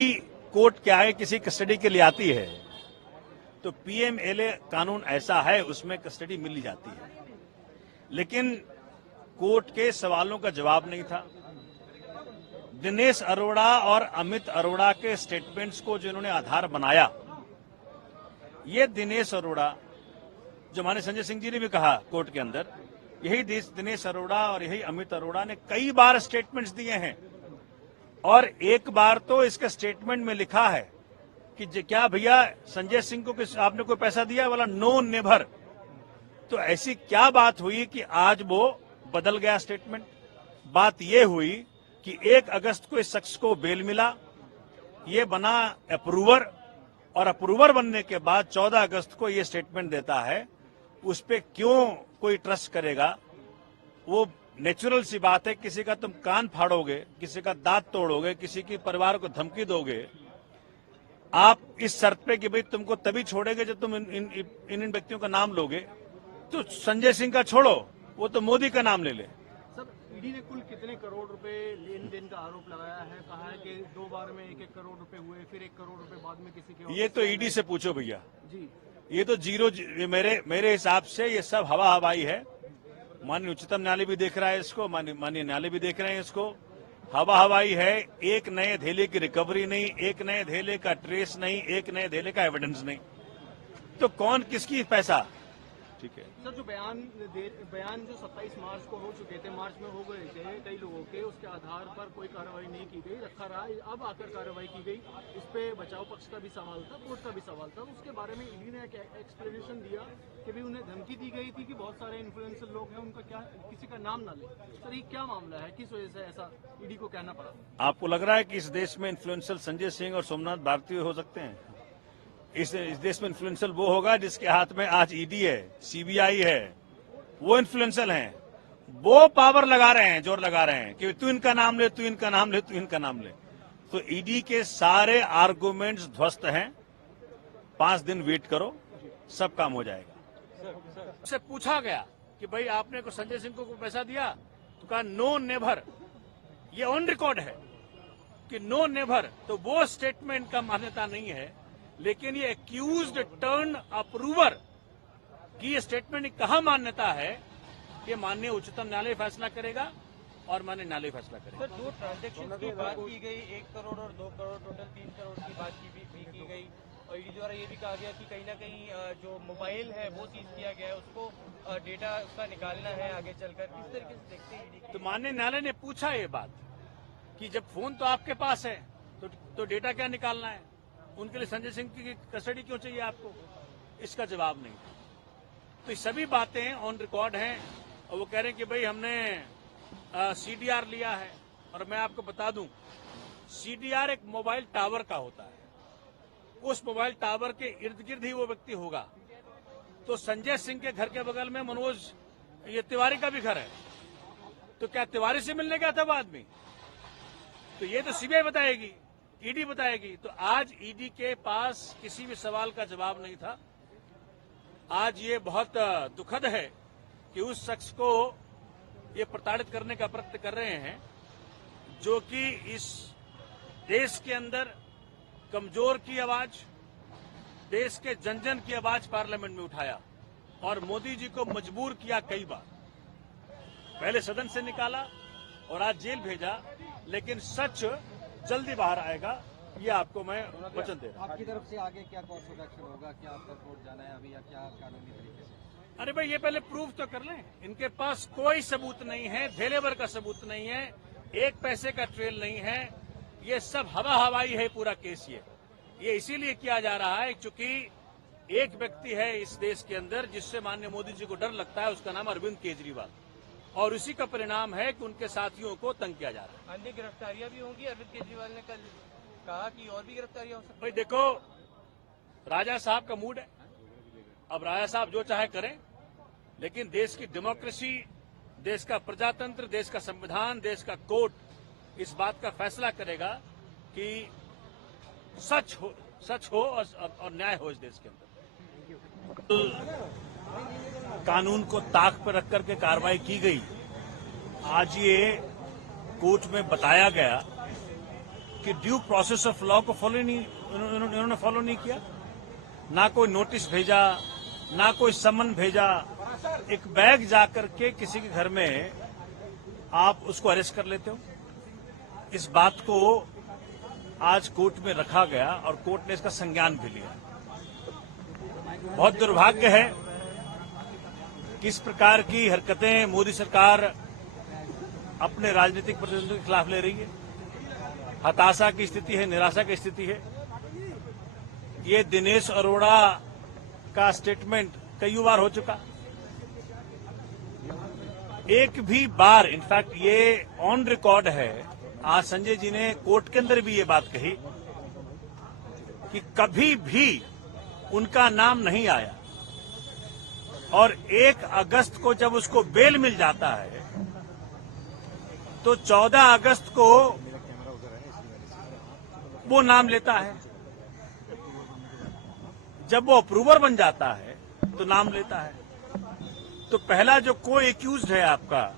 Court के आगे किसी कस्टडी के लिए आती है तो पीएमएलए कानून ऐसा है, उसमें कस्टडी मिल जाती है, लेकिन कोर्ट के सवालों का जवाब नहीं था। दिनेश अरोड़ा और अमित अरोड़ा के स्टेटमेंट्स को जो इन्होंने आधार बनाया, ये दिनेश अरोड़ा, जो हमारे संजय सिंह जी ने भी कहा कोर्ट के अंदर, यही दिनेश अरोड़ा और यही अमित अरोड़ा ने कई बार स्टेटमेंट्स दिए हैं। और एक बार तो इसके स्टेटमेंट में लिखा है कि क्या भैया संजय सिंह को आपने कोई पैसा दिया, वाला नो नेवर। तो ऐसी क्या बात हुई कि आज वो बदल गया स्टेटमेंट? बात ये हुई कि 1 अगस्त को इस शख्स को बेल मिला, ये बना अप्रूवर, और अप्रूवर बनने के बाद 14 अगस्त को ये स्टेटमेंट देता है। उस पर क्यों कोई ट्रस्ट करेगा? वो नेचुरल सी बात है, किसी का तुम कान फाड़ोगे, किसी का दांत तोड़ोगे, किसी के परिवार को धमकी दोगे, आप इस शर्त पे कि भाई तुमको तभी छोड़ेंगे जब तुम इन व्यक्तियों का नाम लोगे। तो संजय सिंह का छोड़ो, वो तो मोदी का नाम ले ले। सर, ईडी ने कुल कितने करोड़ रुपए लेन देन का आरोप लगाया है? कहा है कि 2 बार में 1-1 करोड़ रुपए हुए, फिर 1 करोड़ रुपए बाद में किसी के। ये तो ईडी से पूछो भैया जी, ये तो जीरो। मेरे हिसाब से ये सब हवा हवाई है। माननीय उच्चतम न्यायालय भी देख रहा है इसको, माननीय न्यायालय भी देख रहे हैं इसको। हवा हवाई है। एक नए धेले की रिकवरी नहीं, एक नए धेले का ट्रेस नहीं, एक नए धेले का एविडेंस नहीं। तो कौन किसकी पैसा? ठीक है सर, जो बयान जो 27 मार्च को हो चुके थे, मार्च में हो गए थे कई लोगों के, उसके आधार पर कोई कार्रवाई नहीं की गई, रखा रहा। अब आकर कार्रवाई की गई। इस पे बचाव पक्ष का भी सवाल था, कोर्ट का भी सवाल था। उसके बारे में ईडी ने एक्सप्लेनेशन दिया कि भी उन्हें धमकी दी गई थी कि बहुत सारे इन्फ्लुएंसर लोग हैं, उनका क्या किसी का नाम ना ले। सर, ये क्या मामला है? किस वजह से ऐसा ईडी को कहना पड़ा? आपको लग रहा है कि इस देश में इन्फ्लुएंसर संजय सिंह और सोमनाथ भारती हो सकते हैं? इस देश में इन्फ्लुएंसर वो होगा जिसके हाथ में आज ईडी है, सीबीआई है, वो इन्फ्लुएंसर हैं। वो पावर लगा रहे हैं, जोर लगा रहे हैं कि तू इनका नाम ले, तू इनका नाम ले, तू इनका नाम ले। तो ईडी के सारे आर्गुमेंट्स ध्वस्त हैं। 5 दिन वेट करो, सब काम हो जाएगा। उससे पूछा गया कि भाई आपने को संजय सिंह को पैसा दिया, तो कहा नो नेवर। ये ऑन रिकॉर्ड है कि नो नेवर। तो वो स्टेटमेंट का मान्यता नहीं है, लेकिन ये एक्यूज्ड टर्न अप्रूवर की ये स्टेटमेंट कहाँ मान्यता है? ये माननीय उच्चतम न्यायालय फैसला करेगा और माननीय न्यायालय फैसला करेगा। सर, 2 ट्रांजेक्शन की बात की गई, 1 करोड़ और 2 करोड़, टोटल 3 करोड़ की बात की गई। और ईडी द्वारा ये भी कहा गया कि कहीं ना कहीं जो मोबाइल है वो सीज किया गया है, उसको डेटा उसका निकालना है आगे चलकर। किस तरीके से देखते हैं? तो माननीय न्यायालय ने पूछा ये बात कि जब फोन तो आपके पास है तो डेटा क्या निकालना है? उनके लिए संजय सिंह की कस्टडी क्यों चाहिए आपको? इसका जवाब नहीं। तो ये सभी बातें ऑन रिकॉर्ड हैं और वो कह रहे हैं कि भाई हमने सीडीआर लिया है। और मैं आपको बता दूं, सीडीआर एक मोबाइल टावर का होता है। उस मोबाइल टावर के इर्द गिर्द ही वो व्यक्ति होगा। तो संजय सिंह के घर के बगल में मनोज ये तिवारी का भी घर है, तो क्या तिवारी से मिलने गया था वो आदमी? तो ये तो सीबीआई बताएगी, ईडी बताएगी। तो आज ईडी के पास किसी भी सवाल का जवाब नहीं था। आज ये बहुत दुखद है कि उस शख्स को ये प्रताड़ित करने का प्रयत्न कर रहे हैं, जो कि इस देश के अंदर कमजोर की आवाज, देश के जन जन की आवाज पार्लियामेंट में उठाया और मोदी जी को मजबूर किया कई बार। पहले सदन से निकाला और आज जेल भेजा, लेकिन सच जल्दी बाहर आएगा, ये आपको मैं वचन दे रहा हूं। आपकी तरफ से आगे क्या कोर्स ऑफ एक्शन होगा? क्या आपका कोर्ट जाना है अभी, या क्या कानूनी तरीके से? अरे भाई, ये पहले प्रूफ तो कर लें। इनके पास कोई सबूत नहीं है, धेलेवर का सबूत नहीं है, 1 पैसे का ट्रेल नहीं है। ये सब हवा हवाई है पूरा केस। ये इसीलिए किया जा रहा है क्योंकि एक व्यक्ति है इस देश के अंदर जिससे माननीय मोदी जी को डर लगता है, उसका नाम अरविंद केजरीवाल। और उसी का परिणाम है कि उनके साथियों को तंग किया जा रहा है। अन्य गिरफ्तारियां भी होंगी। अरविंद केजरीवाल ने कल कहा कि और भी गिरफ्तारियां हो सकती। भाई देखो, राजा साहब का मूड है, अब राजा साहब जो चाहे करें, लेकिन देश की डेमोक्रेसी, देश का प्रजातंत्र, देश का संविधान, देश का कोर्ट इस बात का फैसला करेगा कि सच हो और न्याय हो इस देश के अंदर। कानून को ताक पर रख करके कार्रवाई की गई। आज ये कोर्ट में बताया गया कि ड्यू प्रोसेस ऑफ लॉ को फॉलो नहीं, उन्होंने फॉलो नहीं किया। ना कोई नोटिस भेजा, ना कोई समन भेजा। एक बैग जाकर के किसी के घर में आप उसको अरेस्ट कर लेते हो। इस बात को आज कोर्ट में रखा गया और कोर्ट ने इसका संज्ञान भी लिया। बहुत दुर्भाग्य है कि इस प्रकार की हरकतें मोदी सरकार अपने राजनीतिक प्रतिद्वंदियों के खिलाफ ले रही है। हताशा की स्थिति है, निराशा की स्थिति है। ये दिनेश अरोड़ा का स्टेटमेंट कई बार हो चुका। एक भी बार, इनफैक्ट ये ऑन रिकॉर्ड है, आज संजय जी ने कोर्ट के अंदर भी ये बात कही कि कभी भी उनका नाम नहीं आया। और 1 अगस्त को जब उसको बेल मिल जाता है तो 14 अगस्त को वो नाम लेता है। जब वो अप्रूवर बन जाता है तो नाम लेता है। तो पहला जो को एक्यूज्ड है आपका,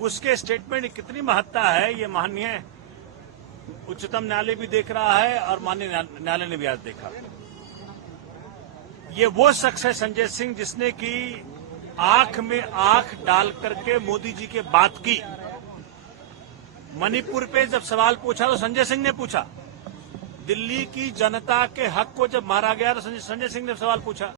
उसके स्टेटमेंट की कितनी महत्ता है ये माननीय उच्चतम न्यायालय भी देख रहा है और माननीय न्यायालय ने भी आज देखा। ये वो शख्स है संजय सिंह जिसने की आंख में आंख डाल करके मोदी जी के बात की। मणिपुर पे जब सवाल पूछा तो संजय सिंह ने पूछा। दिल्ली की जनता के हक को जब मारा गया तो संजय सिंह ने सवाल पूछा।